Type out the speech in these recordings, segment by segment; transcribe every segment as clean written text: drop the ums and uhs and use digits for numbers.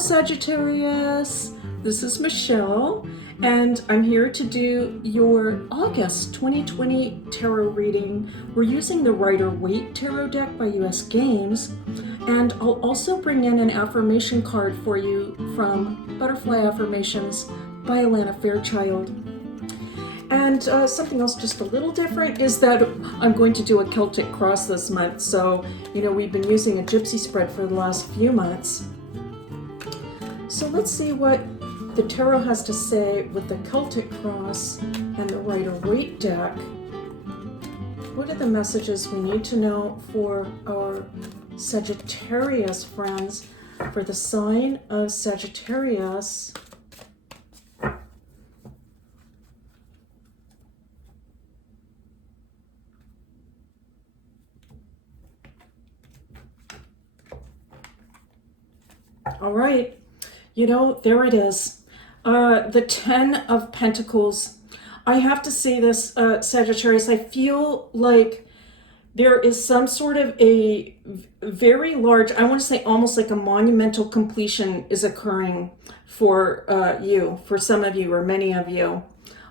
Sagittarius. This is Michelle, and I'm here to do your August 2020 tarot reading. We're using the Rider-Waite Tarot deck by US Games, and I'll also bring in an affirmation card for you from Butterfly Affirmations by Alana Fairchild. And something else just a little different is that I'm going to do a Celtic cross this month. So, you know, we've been using a gypsy spread for the last few months. So let's see what the tarot has to say with the Celtic cross and the Rider-Waite deck. What are the messages we need to know for our Sagittarius friends, for the sign of Sagittarius? All right, you know, there it is. The 10 of Pentacles. I have to say this, Sagittarius, I feel like there is some sort of a very large, I want to say almost like a monumental completion is occurring for you, for some of you or many of you.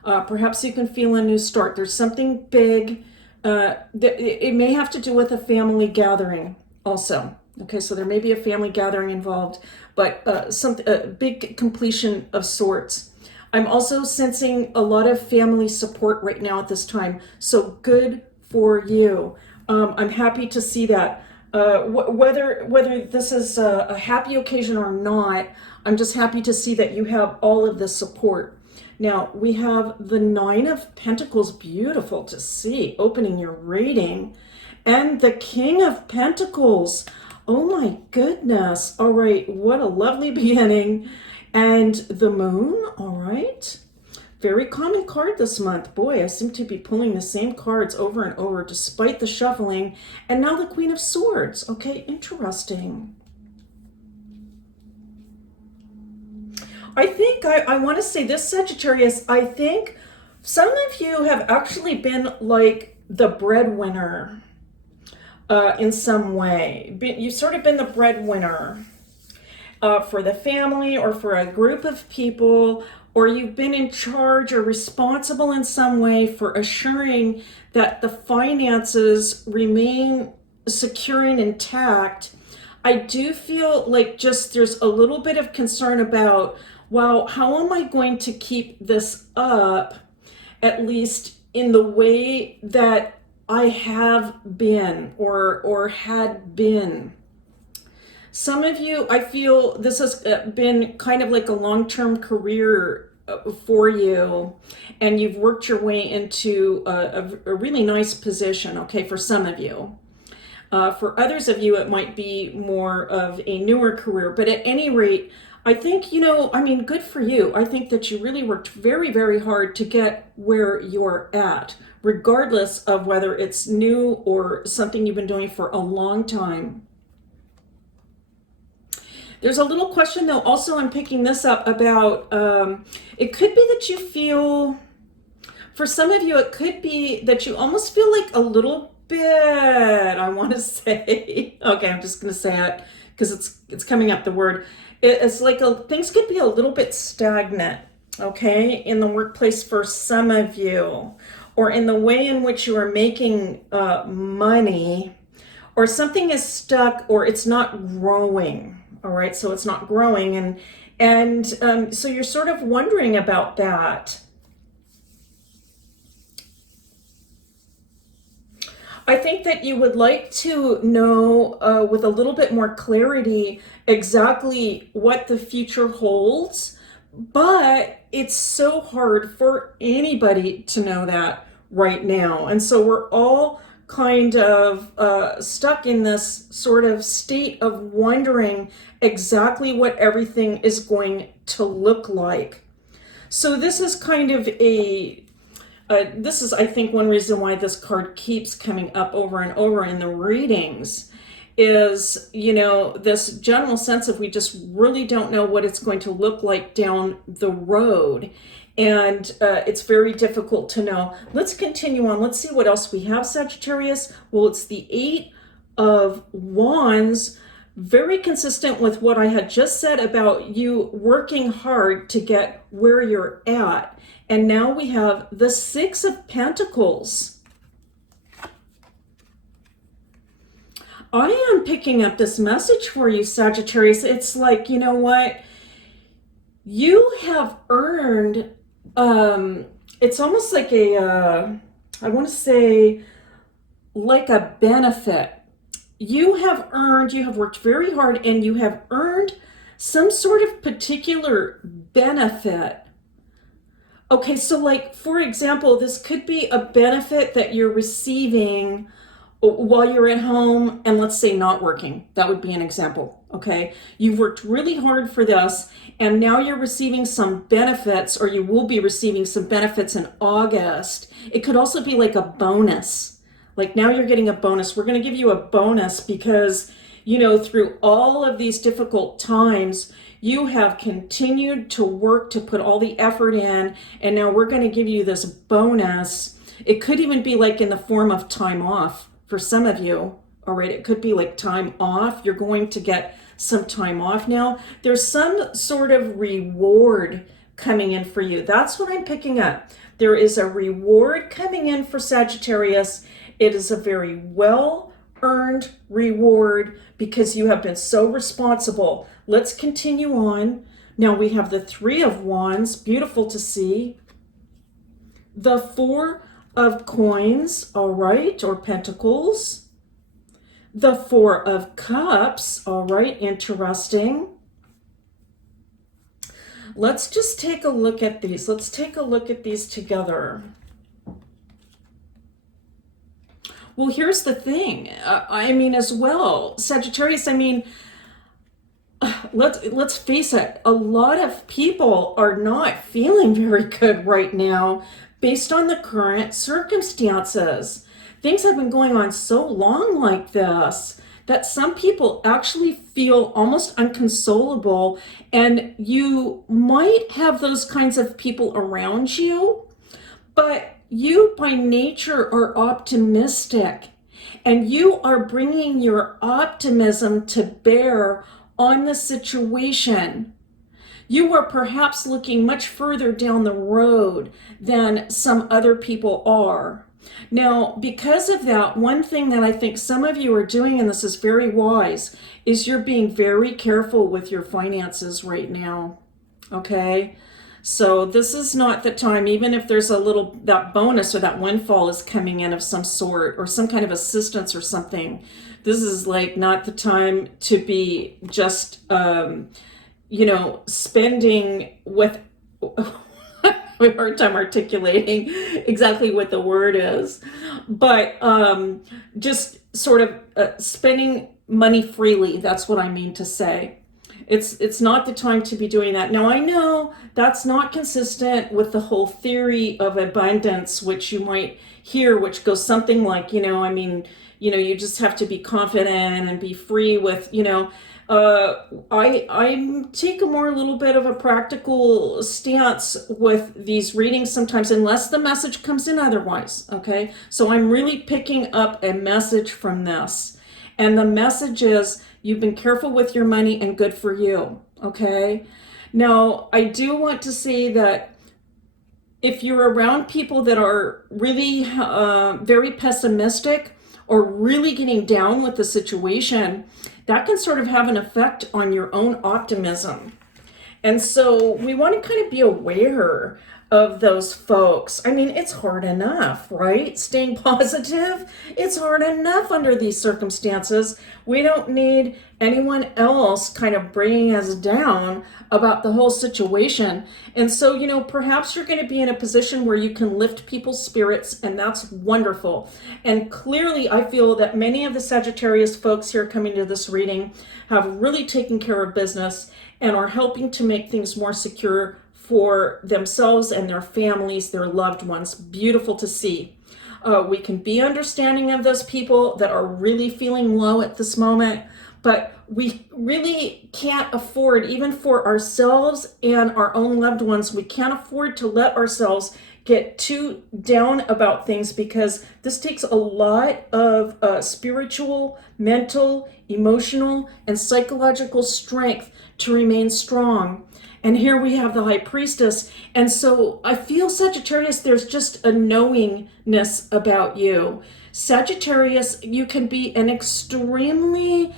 Perhaps you can feel a new start. There's something big. It may have to do with a family gathering also. Okay, so there may be a family gathering involved, but a big completion of sorts. I'm also sensing a lot of family support right now at this time, so good for you. I'm happy to see that. Whether this is a happy occasion or not, I'm just happy to see that you have all of the support. Now, we have the 9 of Pentacles, beautiful to see, opening your reading, and the King of Pentacles. Oh my goodness. All right, what a lovely beginning. And the Moon, all right. Very common card this month. Boy, I seem to be pulling the same cards over and over despite the shuffling. And now the Queen of Swords. Okay, interesting. I think I want to say this, Sagittarius, I think some of you have actually been like the breadwinner. In some way. You've sort of been the breadwinner for the family or for a group of people, or you've been in charge or responsible in some way for assuring that the finances remain secure and intact. I do feel like just there's a little bit of concern about, wow, how am I going to keep this up, at least in the way that I have been or had been. Some of you, I feel this has been kind of like a long-term career for you, and you've worked your way into a really nice position, okay, for some of you. For others of you, it might be more of a newer career, but at any rate, I think, you know, I mean, good for you. I think that you really worked very, very hard to get where you're at, regardless of whether it's new or something you've been doing for a long time. There's a little question, though, also I'm picking this up about, it could be that you feel, for some of you, it could be that you almost feel like a little bit, I want to say, okay, I'm just going to say it because it's coming up, the word. It's like things could be a little bit stagnant, okay, in the workplace for some of you, or in the way in which you are making money, or something is stuck or it's not growing, all right, so it's not growing, and so you're sort of wondering about that. I think that you would like to know with a little bit more clarity exactly what the future holds, but it's so hard for anybody to know that right now. And so we're all kind of stuck in this sort of state of wondering exactly what everything is going to look like. So this is kind of this is, I think, one reason why this card keeps coming up over and over in the readings is, you know, this general sense of we just really don't know what it's going to look like down the road. And it's very difficult to know. Let's continue on. Let's see what else we have, Sagittarius. Well, it's the 8 of Wands, very consistent with what I had just said about you working hard to get where you're at. And now we have the Six of Pentacles. I am picking up this message for you, Sagittarius. It's like, you know what? You have earned, it's almost like I want to say like a benefit. You have worked very hard and you have earned some sort of particular benefit. Okay, so like, for example, this could be a benefit that you're receiving while you're at home and let's say not working. That would be an example, okay? You've worked really hard for this and now you're receiving some benefits, or you will be receiving some benefits in August. It could also be like a bonus. Like now you're getting a bonus. We're going to give you a bonus because, you know, through all of these difficult times, you have continued to work to put all the effort in, and now we're going to give you this bonus. It could even be like in the form of time off for some of you. All right, it could be like time off. You're going to get some time off now. There's some sort of reward coming in for you. That's what I'm picking up. There is a reward coming in for Sagittarius. It is a very well-earned reward because you have been so responsible. Let's continue on. Now we have the Three of Wands, beautiful to see. The Four of Coins, all right, or Pentacles. The Four of Cups, all right, interesting. Let's just take a look at these. Let's take a look at these together. Well, here's the thing. I mean, as well, Sagittarius, I mean, let's face it, a lot of people are not feeling very good right now based on the current circumstances. Things have been going on so long like this that some people actually feel almost inconsolable, and you might have those kinds of people around you, but you by nature are optimistic, and you are bringing your optimism to bear on the situation. You are perhaps looking much further down the road than some other people are. Now, because of that, one thing that I think some of you are doing, and this is very wise, is you're being very careful with your finances right now, okay? So this is not the time, even if there's a little, that bonus or that windfall is coming in of some sort, or some kind of assistance or something, this is like not the time to be just, you know, spending with, I have a hard time articulating exactly what the word is, but just sort of spending money freely. That's what I mean to say. It's not the time to be doing that. Now, I know that's not consistent with the whole theory of abundance, which you might hear, which goes something like, you know, I mean, you know, you just have to be confident and be free with, you know, I take a little bit of a practical stance with these readings sometimes, unless the message comes in otherwise, okay? So I'm really picking up a message from this. And the message is, you've been careful with your money and good for you, okay? Now, I do want to say that if you're around people that are really very pessimistic or really getting down with the situation, that can sort of have an effect on your own optimism. And so we want to kind of be aware of those folks. I mean, it's hard enough, right? Staying positive, it's hard enough under these circumstances. We don't need anyone else kind of bringing us down about the whole situation. And so, you know, perhaps you're going to be in a position where you can lift people's spirits, and that's wonderful. And clearly, I feel that many of the Sagittarius folks here coming to this reading have really taken care of business and are helping to make things more secure for themselves and their families, their loved ones. Beautiful to see. We can be understanding of those people that are really feeling low at this moment, but we really can't afford, even for ourselves and our own loved ones, we can't afford to let ourselves get too down about things, because this takes a lot of spiritual, mental, emotional, and psychological strength to remain strong. And here we have the High Priestess. And so I feel, Sagittarius, there's just a knowingness about you. Sagittarius, you can be an extremely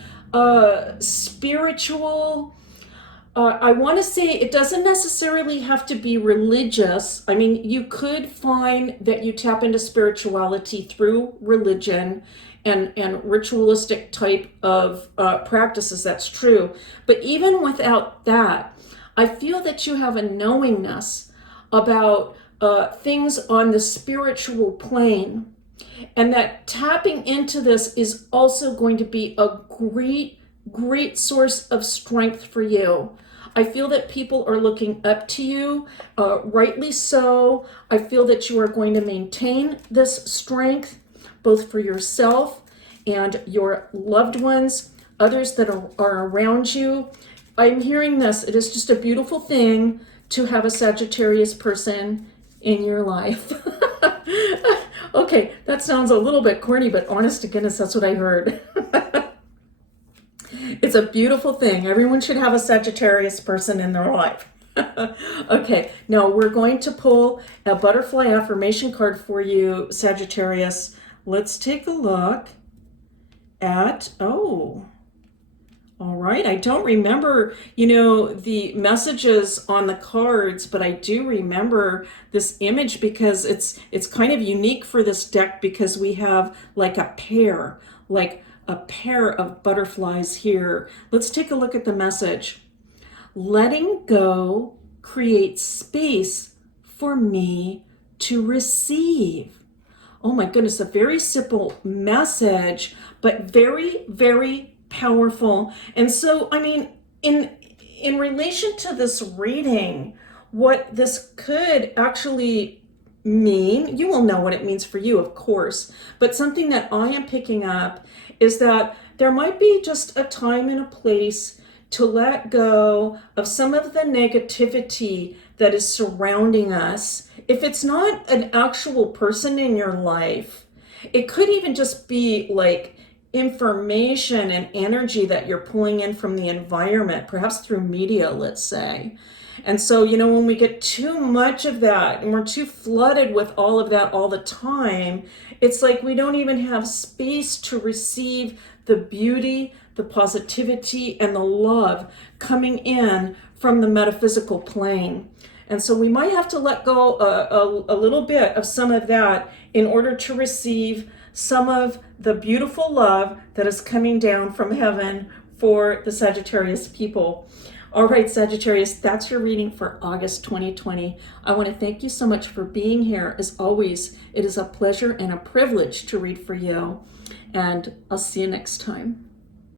spiritual, I want to say it doesn't necessarily have to be religious. I mean, you could find that you tap into spirituality through religion and ritualistic type of practices. That's true. But even without that, I feel that you have a knowingness about things on the spiritual plane, and that tapping into this is also going to be a great source of strength for you. I feel that people are looking up to you, rightly so. I feel that you are going to maintain this strength, both for yourself and your loved ones, others that are around you. I'm hearing this. It is just a beautiful thing to have a Sagittarius person in your life. Okay, that sounds a little bit corny, but honest to goodness, that's what I heard. It's a beautiful thing. Everyone should have a Sagittarius person in their life. Okay, now we're going to pull a butterfly affirmation card for you, Sagittarius. Let's take a look at, oh, all right. I don't remember, the messages on the cards, but I do remember this image because it's kind of unique for this deck, because we have like a pair of butterflies here. Let's take a look at the message. Letting go creates space for me to receive. Oh my goodness, a very simple message, but very, very powerful. And so, I mean, in relation to this reading, what this could actually mean, you will know what it means for you, of course, but something that I am picking up is that there might be just a time and a place to let go of some of the negativity that is surrounding us. If it's not an actual person in your life, it could even just be like information and energy that you're pulling in from the environment, perhaps through media, let's say. And so, when we get too much of that and we're too flooded with all of that all the time, it's like we don't even have space to receive the beauty, the positivity, and the love coming in from the metaphysical plane. And so we might have to let go a little bit of some of that in order to receive some of the beautiful love that is coming down from heaven for the Sagittarius people. All right, Sagittarius, that's your reading for August 2020. I want to thank you so much for being here. As always, it is a pleasure and a privilege to read for you. And I'll see you next time.